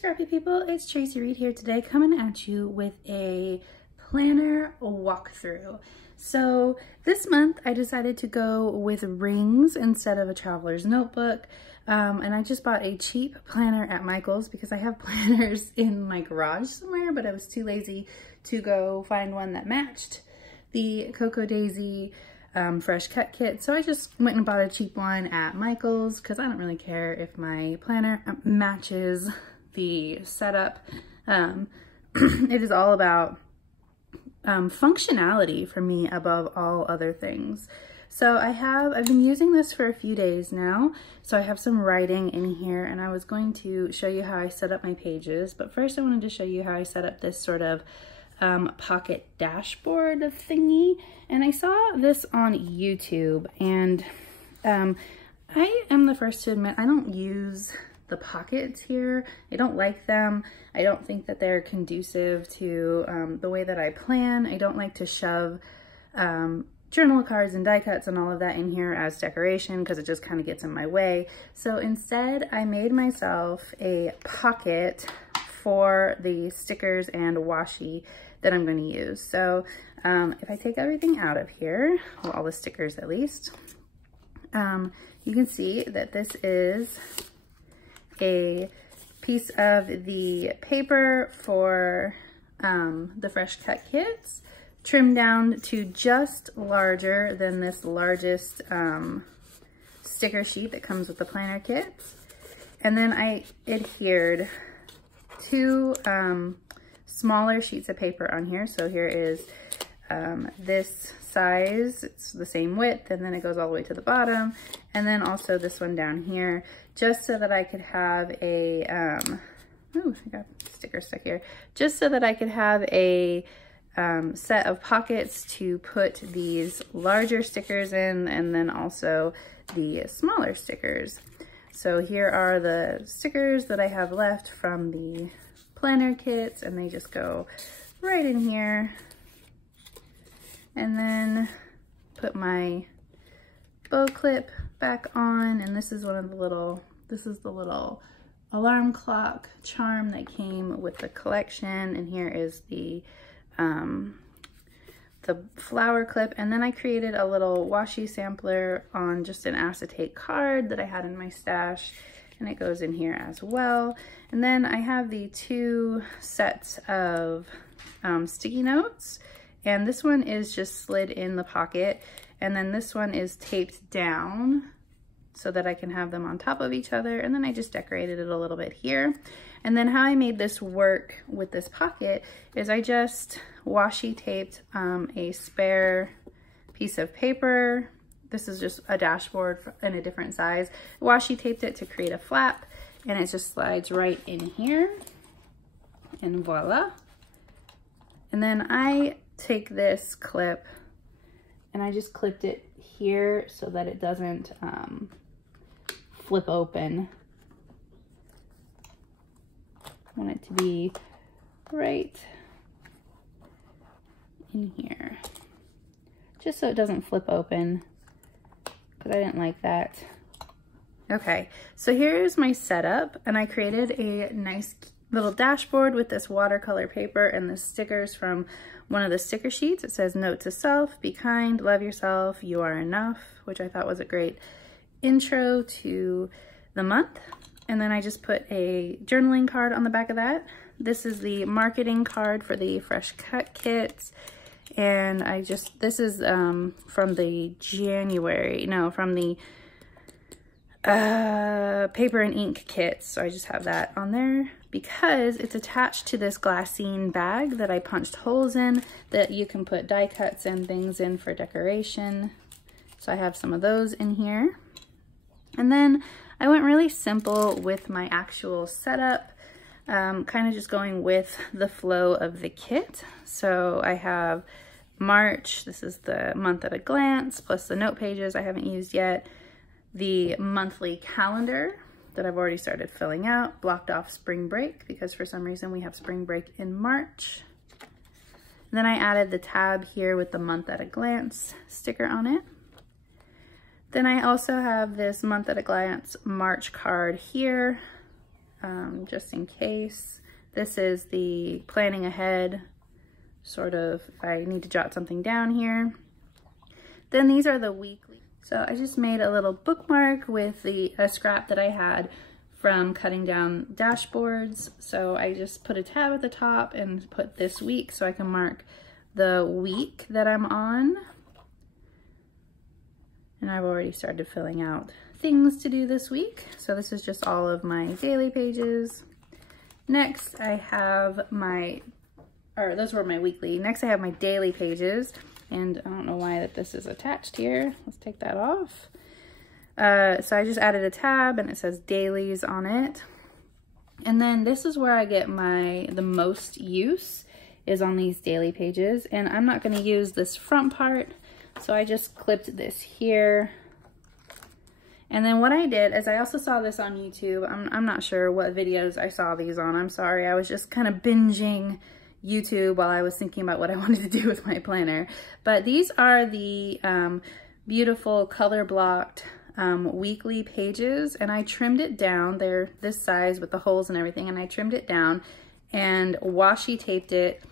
Scrappy people, it's Tracy Reed here today, coming at you with a planner walkthrough. So this month I decided to go with rings instead of a traveler's notebook, and I just bought a cheap planner at Michael's because I have planners in my garage somewhere, but I was too lazy to go find one that matched the Cocoa Daisy fresh cut kit. So I just went and bought a cheap one at Michael's because I don't really care if my planner matches the setup. It is all about functionality for me above all other things. So I've been using this for a few days now, so I have some writing in here, and I was going to show you how I set up my pages, but first I wanted to show you how I set up this sort of pocket dashboard thingy. And I saw this on YouTube, and I am the first to admit I don't use the pockets here. I don't like them. I don't think that they're conducive to the way that I plan. I don't like to shove journal cards and die cuts and all of that in here as decoration because it just kind of gets in my way. So instead I made myself a pocket for the stickers and washi that I'm going to use. So if I take everything out of here, well, all the stickers at least, you can see that this is a piece of the paper for the fresh cut kits, trimmed down to just larger than this largest sticker sheet that comes with the planner kits. And then I adhered two smaller sheets of paper on here. So here is this size, it's the same width, and then it goes all the way to the bottom, and then also this one down here, just so that I could have a ooh, I got a sticker stuck here, just so that I could have a set of pockets to put these larger stickers in, and then also the smaller stickers. So here are the stickers that I have left from the planner kits, and they just go right in here. And then put my bow clip back on, and this is one of the little, this is the little alarm clock charm that came with the collection, and here is the flower clip. And then I created a little washi sampler on just an acetate card that I had in my stash, and it goes in here as well. And then I have the two sets of sticky notes, and this one is just slid in the pocket, and then this one is taped down so that I can have them on top of each other, and then I just decorated it a little bit here. And then how I made this work with this pocket is I just washi taped a spare piece of paper. This is just a dashboard in a different size. Washi taped it to create a flap, and it just slides right in here, and voila. And then I take this clip and I just clipped it here so that it doesn't flip open. I want it to be right in here, just so it doesn't flip open, because I didn't like that. Okay, so here's my setup, and I created a nice little dashboard with this watercolor paper and the stickers from one of the sticker sheets. It says, "Note to self, be kind, love yourself, you are enough," which I thought was a great intro to the month. And then I just put a journaling card on the back of that. This is the marketing card for the fresh cut kits. And this is from the from the paper and ink kits. So I just have that on there because it's attached to this glassine bag that I punched holes in that you can put die cuts and things in for decoration. So I have some of those in here. And then I went really simple with my actual setup, kind of just going with the flow of the kit. So I have March, this is the month at a glance, plus the note pages I haven't used yet, the monthly calendar that I've already started filling out, blocked off spring break because for some reason we have spring break in March. Then I added the tab here with the month at a glance sticker on it. Then I also have this month at a glance March card here just in case. This is the planning ahead, sort of, if I need to jot something down here. Then these are the weekly. So I just made a little bookmark with a scrap that I had from cutting down dashboards. So I just put a tab at the top and put this week so I can mark the week that I'm on. And I've already started filling out things to do this week. So this is just all of my daily pages. Next I have those were my weekly. Next I have my daily pages. And I don't know why that this is attached here. Let's take that off. So I just added a tab and it says dailies on it. And then this is where I get the most use is on these daily pages. And I'm not going to use this front part. So I just clipped this here. And then what I did is I also saw this on YouTube. I'm not sure what videos I saw these on. I'm sorry. I was just kind of binging YouTube while I was thinking about what I wanted to do with my planner. But these are the beautiful color blocked weekly pages, and I trimmed it down. They're this size with the holes and everything, and I trimmed it down and washi taped it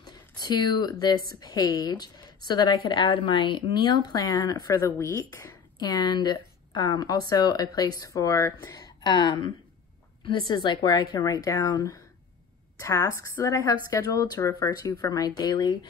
to this page so that I could add my meal plan for the week, and also a place for this is like where I can write down tasks that I have scheduled to refer to for my daily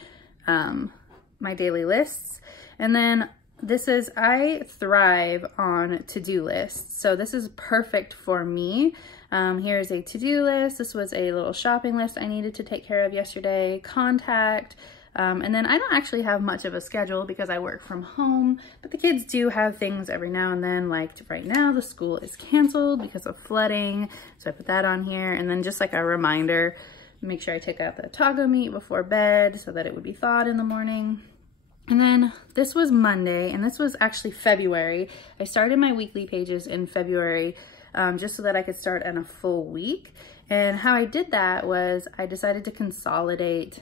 lists. And then this is, I thrive on to-do lists. So this is perfect for me. Here's a to-do list. This was a little shopping list I needed to take care of yesterday, contact, and then I don't actually have much of a schedule because I work from home, but the kids do have things every now and then, like right now the school is canceled because of flooding. So I put that on here, and then just like a reminder, make sure I take out the taco meat before bed so that it would be thawed in the morning. And then this was Monday, and this was actually February. I started my weekly pages in February just so that I could start on a full week. And how I did that was I decided to consolidate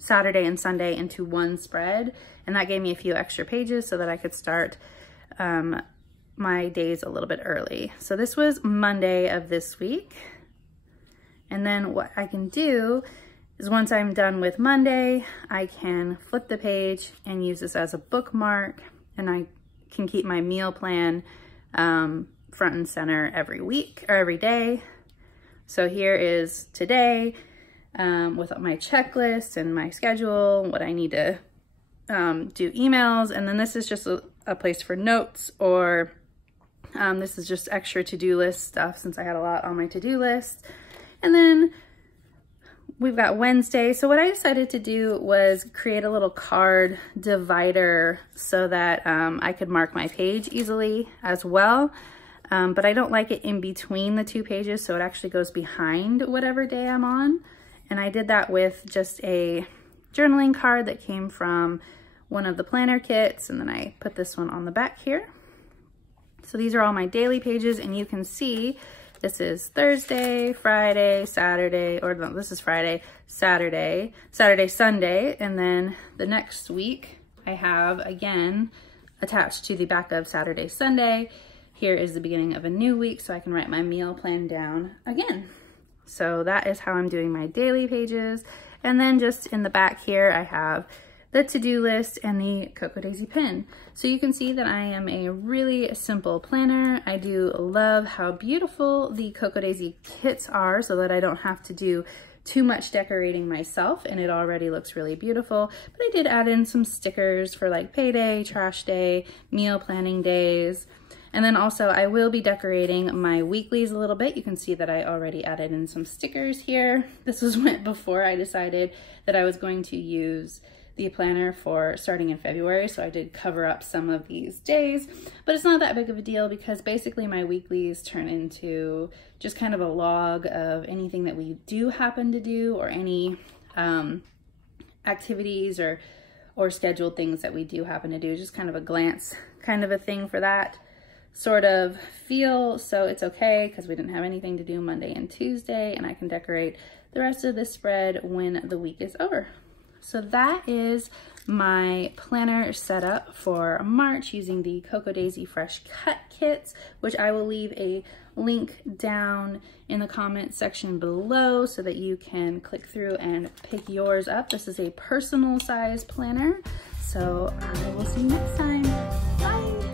Saturday and Sunday into one spread, and that gave me a few extra pages so that I could start my days a little bit early. So this was Monday of this week. And then what I can do is once I'm done with Monday, I can flip the page and use this as a bookmark, and I can keep my meal plan front and center every week or every day. So here is today with my checklist and my schedule, what I need to do emails. And then this is just a place for notes, or this is just extra to-do list stuff since I had a lot on my to-do list. And then we've got Wednesday. So what I decided to do was create a little card divider so that I could mark my page easily as well. But I don't like it in between the two pages, so it actually goes behind whatever day I'm on. And I did that with just a journaling card that came from one of the planner kits, and then I put this one on the back here. So these are all my daily pages, and you can see this is Thursday, Friday, Saturday, or no, this is Friday, Saturday, Sunday, and then the next week I have, again, attached to the back of Saturday, Sunday. Here is the beginning of a new week, so I can write my meal plan down again. So that is how I'm doing my daily pages. And then just in the back here, I have the to-do list and the Cocoa Daisy pin. So you can see that I am a really simple planner. I do love how beautiful the Cocoa Daisy kits are so that I don't have to do too much decorating myself, and it already looks really beautiful. But I did add in some stickers for like payday, trash day, meal planning days. And then also I will be decorating my weeklies a little bit. You can see that I already added in some stickers here. This was before I decided that I was going to use the planner for starting in February, so I did cover up some of these days, but it's not that big of a deal because basically my weeklies turn into just kind of a log of anything that we do happen to do, or any activities or scheduled things that we do happen to do, just kind of a glance kind of a thing for that sort of feel. So it's okay because we didn't have anything to do Monday and Tuesday, and I can decorate the rest of this spread when the week is over. So that is my planner setup for March using the Cocoa Daisy Fresh Cut kits, which I will leave a link down in the comment section below so that you can click through and pick yours up. This is a personal size planner. So I will see you next time. Bye.